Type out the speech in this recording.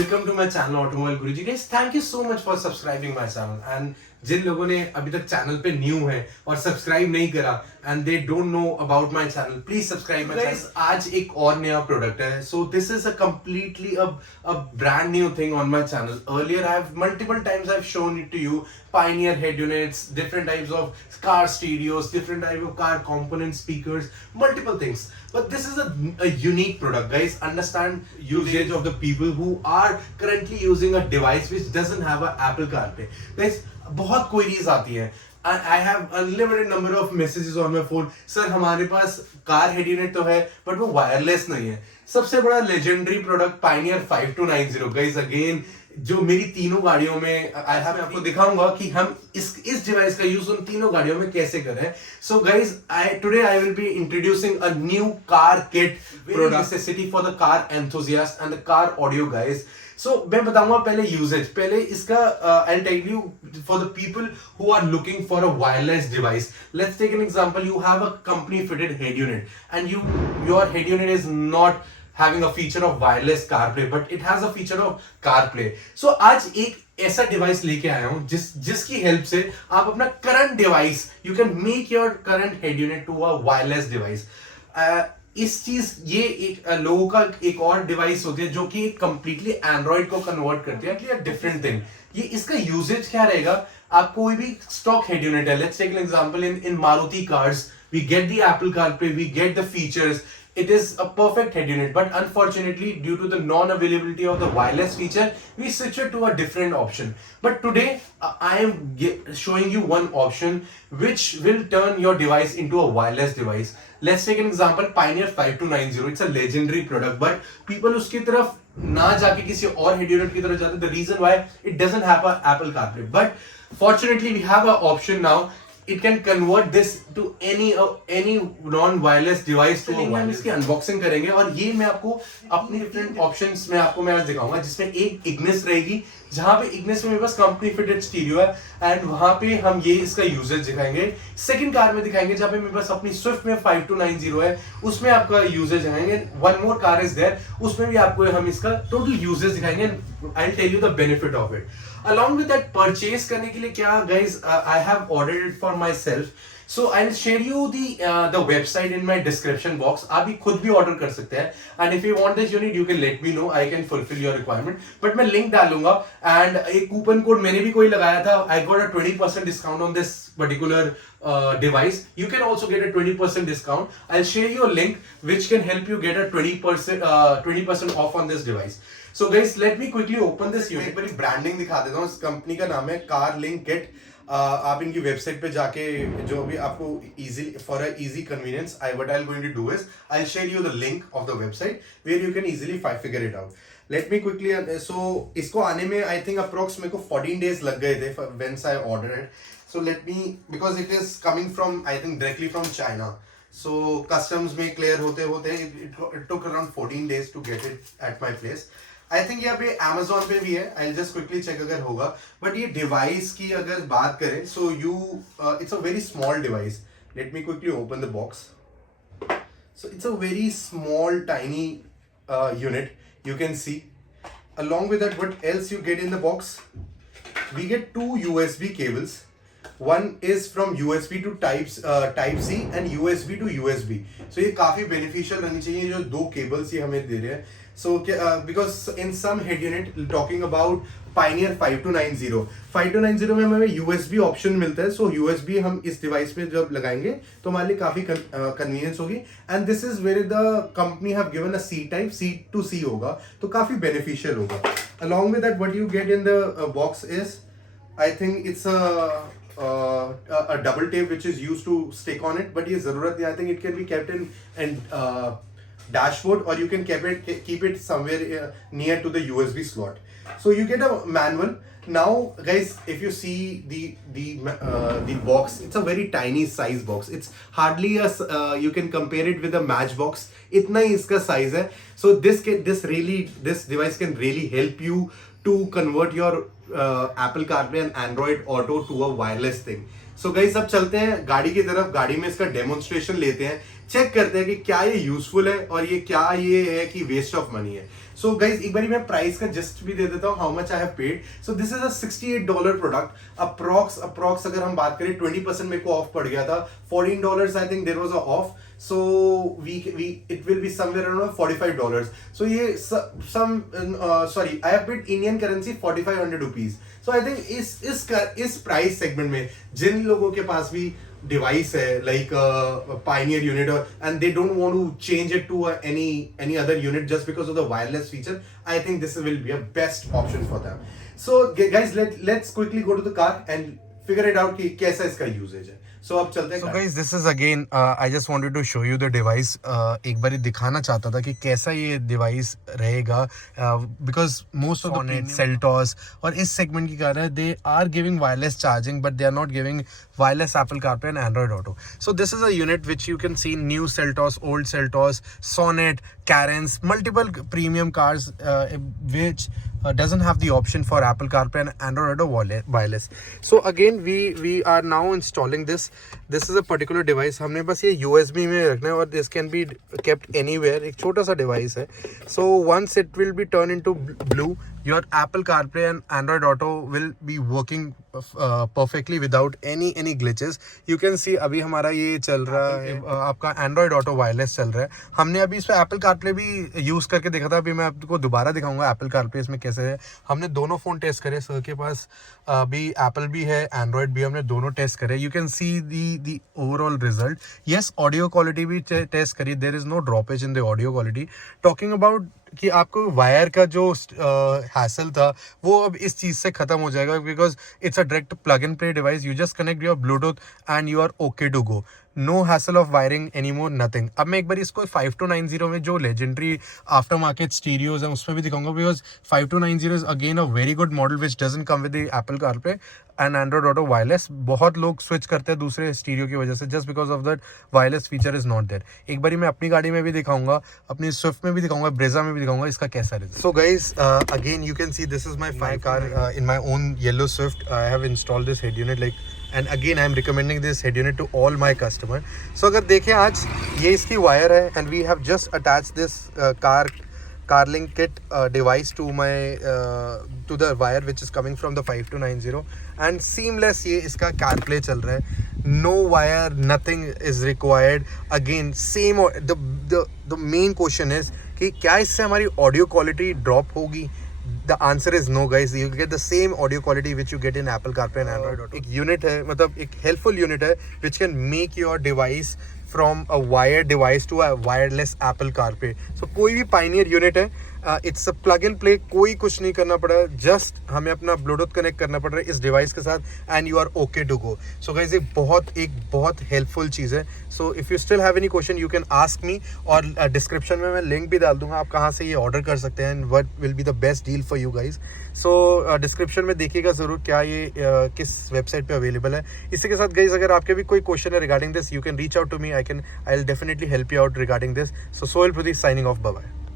welcome to my channel Automobile Guruji. Guys, thank you so much for subscribing my channel. And जिन लोगों ने अभी तक चैनल पे न्यू है और सब्सक्राइब नहीं करा and they don't know about my channel, please subscribe my channel. आज एक और नया प्रोडक्ट है. So this is a completely a brand new thing on my channel. Earlier I have multiple times I've shown it to you, Pioneer head units, different types of car stereos, different type of car component speakers, multiple things. But this is a unique product, guys. Understand usage of the people who are currently using a device which doesn't have a Apple CarPlay. Guys, बहुत क्वेरीज आती है. I have unlimited number of messages on my phone. Sir हमारे पास car head unit तो है बट वो वायरलेस नहीं है. सबसे बड़ा legendary product Pioneer 5290. Guys again जो मेरी तीनों गाड़ियों में आपको दिखाऊंगा कि हम इस डिवाइस का यूज उन तीनों गाड़ियों में कैसे करें. So guys today I will be introducing a new car kit product necessity for the car enthusiast and the car audio guys. So मैं बताऊंगा पहले यूजेज. पहले इसका I tell you for the people who are looking for a wireless device. Let's take an example. You have a company fitted head unit and your head unit is not having a feature of wireless CarPlay, but it has a feature of CarPlay. So आज एक ऐसा डिवाइस लेके आया हूं जिसकी हेल्प से आप अपना current device, you can make your current head unit to a wireless device. इस चीज ये एक लोगों का एक और डिवाइस होती है जो कि कंप्लीटली एंड्रॉइड को कन्वर्ट करती है. Different thing. ये इसका यूजेज क्या रहेगा. आप कोई भी स्टॉक हेड यूनिट है, let's take an example in Maruti cars, we get the Apple CarPlay, we get the features. It is a perfect head unit, but unfortunately due to the non-availability of the wireless feature, we switch it to a different option. But today I am showing you one option which will turn your device into a wireless device. Let's take an example, Pioneer 5290. It's a legendary product, but people उसकी तरफ ना जाके किसी और head unit की तरफ जाते. The reason why it doesn't have a Apple CarPlay, but fortunately we have an option now. It can convert this to any non-wireless device to a wireless. हम इसकी अनबॉक्सिंग करेंगे और ये मैं आपको अपनी डिफरेंट ऑप्शंस में आपको मैं आज दिखाऊंगा, जिसमें एक इग्निस रहेगी, जहां पे इग्निस में मेरे पास कंपनी फिटेड स्टीरियो है एंड वहां पे हम ये इसका यूजेज दिखाएंगे. सेकंड कार में दिखाएंगे जहां पे मेरे पास अपनी स्विफ्ट में 5290 है, उसमें आपका यूजेज दिखाएंगे. One more car is there, उसमें भी आपको हम इसका टोटल यूजेज दिखाएंगे. I will tell you the benefit of it. Along with that, purchase करने के लिए क्या guys, I have ordered it for myself. So I'll share you the website in my description box. आप भी खुद भी ऑर्डर कर सकते हैं. And if you want this unit, you can let me know. I can fulfill your requirement. But मैं लिंक डालूंगा and एक कूपन कोड मैंने भी कोई लगाया था. I got a 20% discount on this particular device. You can also get a 20% discount. I'll share you a link which can help you get a 20% off on this device. So guys, let me quickly open this unit. एक बारी ब्रांडिंग दिखा देता हूँ. इस कंपनी का नाम है car link kit. आप इनकी वेबसाइट पे जाके जो भी आपको easily for a easy convenience what I am going to do is I share you the link of the website where you can easily figure it out. Let me quickly. So इसको आने में I think approx मेरे को 14 days लग गए थे whence I order it. So let me, because it is coming from I think directly from China. So customs में clear होते होते it took around 14 days to get it at my place. I think यहाँ पे Amazon पे भी है. I just quickly check अगर होगा. बट ये डिवाइस की अगर बात करें, so you it's a very small device. Late me quickly open the box. So it's a very small tiny unit. You can C along with that what else you get in the box. We get two USB cables. One is from USB to type C and USB to USB. So ये काफी beneficial रहनी चाहिए. जो दो cables ये हमें दे रहे हैं. So because in some head unit talking about Pioneer 5290 में हमें USB ऑप्शन मिलता है. So USB हम इस डिवाइस पे जब लगाएंगे तो हमारे लिए काफी कन्वीनियंस होगी. And this is where the company have given a C type, C to C होगा, तो काफी बेनिफिशियल होगा. Along with that what you get in the box is I think it's a double tape which is used to stick on it, but ये जरूरत नहीं. I think it can be kept in dashboard or you can keep it somewhere near to the USB slot. So you get a manual. Now guys, if you see the box, it's a very tiny size box. It's hardly you can compare it with a Matchbox. इतना ही इसका size है. So this device can really help you to convert your Apple CarPlay and Android Auto to a wireless thing. So guys अब चलते हैं गाड़ी की तरफ, गाड़ी में इसका डेमोन्स्ट्रेशन लेते हैं, चेक करते हैं कि क्या ये यूजफुल है और ये क्या ये है कि वेस्ट ऑफ मनी है। सो गाइस एक बारी मैं प्राइस का जस्ट भी दे देता हूं, how much I have paid. So this is a $68 product. Approx अगर हम बात करें 20% मेरे को ऑफ पड़ गया था, $14 I think there was a off. So we it will be somewhere around $45. So ये sorry I have paid Indian currency 4500 rupees. So I think इस प्राइस सेगमेंट में जिन लोगों के पास भी डिवाइस है like Pioneer unit or and they don't want to change it to any other unit just because of the wireless feature, I think this will be a best option for them. So guys let's quickly go to the car and figure it out कि कैसा इसका यूजेज है। So अब चलते हैं। So guys, this is again I just wanted to show you the device. एक बारी दिखाना चाहता था कि कैसा ये डिवाइस रहेगा, because most of the Seltos और इस सेगमेंट की कार है, they are giving wireless charging but they are not giving wireless Apple CarPlay and Android Auto. So this is a unit which you can see new Seltos, old Seltos, Sonet, Carens, multiple premium cars which doesn't have the option for Apple CarPlay and Android Auto wireless. So again we are now installing this. This is a particular device. हमने बस ये USB में रखना है और this can be kept anywhere. एक छोटा सा device है. So once it will be turned into blue, your Apple CarPlay and Android Auto will be working perfectly without any glitches. You can see अभी हमारा ये चल रहा है, आपका Android Auto wireless चल रहा है। हमने अभी इस पे Apple CarPlay भी यूज करके देखा था, अभी मैं आपको दोबारा दिखाऊंगा Apple CarPlay इसमें कैसे है। हमने दोनों फोन टेस्ट करे, सर के पास अभी Apple भी है, Android भी, हमने दोनों टेस्ट करे। You can see the overall result. Yes, audio quality भी टेस्ट करी, there is no droppage in the audio quality. Talking about कि आपको वायर का जो हैसल था वो अब इस चीज़ से ख़त्म हो जाएगा, because it's a direct plug and play device. You just connect your Bluetooth and you are okay to go, no hassle of wiring any more, nothing. अब मैं एक बार इसको 5290 में जो लेजेंडरी आफ्टर मार्केट स्टीरियोज हैं उसमें भी दिखाऊंगा, बिकॉज 5290 is again a very good model which doesn't come with the Apple CarPlay and Android auto wireless. बहुत लोग स्विच करते हैं दूसरे स्टीरियो की वजह से just because of that wireless feature is not there. एक बारी मैं अपनी गाड़ी में भी दिखाऊंगा, अपनी स्विफ्ट में भी दिखाऊंगा, ब्रेजा में भी दिखाऊंगा इसका कैसा result. So guys again you can see this is my five car in my own yellow Swift. I have installed this head unit like, and again I am recommending this head unit to all my customer. So अगर देखें आज ये इसकी wire है and we have just attach this CarLink kit device to my to the wire which is coming from the 5290 and seamless ये इसका CarPlay चल रहा है, no wire, nothing is required. Again same, the main question is कि क्या इससे हमारी audio quality drop होगी? The answer is no guys, you get the same audio quality which you get in Apple CarPlay and Android Auto. एक यूनिट है, मतलब एक helpful unit है which can make your device from a wired device to a wireless Apple CarPlay. So कोई भी Pioneer unit है, it's a plug and play, कोई कुछ नहीं करना पड़ा, जस्ट हमें अपना ब्लूटूथ कनेक्ट करना पड़ रहा है इस डिवाइस के साथ and you are okay to go. So guys एक बहुत हेल्पफुल चीज़ है। So if you still have any question you can ask me, और डिस्क्रिप्शन में मैं लिंक भी डाल दूंगा, आप कहाँ से ये ऑर्डर कर सकते हैं and what will be the best deal for you guys. सो डिस्क्रिप्शन में देखिएगा ज़रूर क्या ये किस वेबसाइट पे अवेलेबल है। इसी के साथ गाइज अगर आपके भी कोई क्वेश्चन है regarding this, you can reach out to me, I will definitely help you out regarding this. So Sohail Pradeep signing off, bye bye.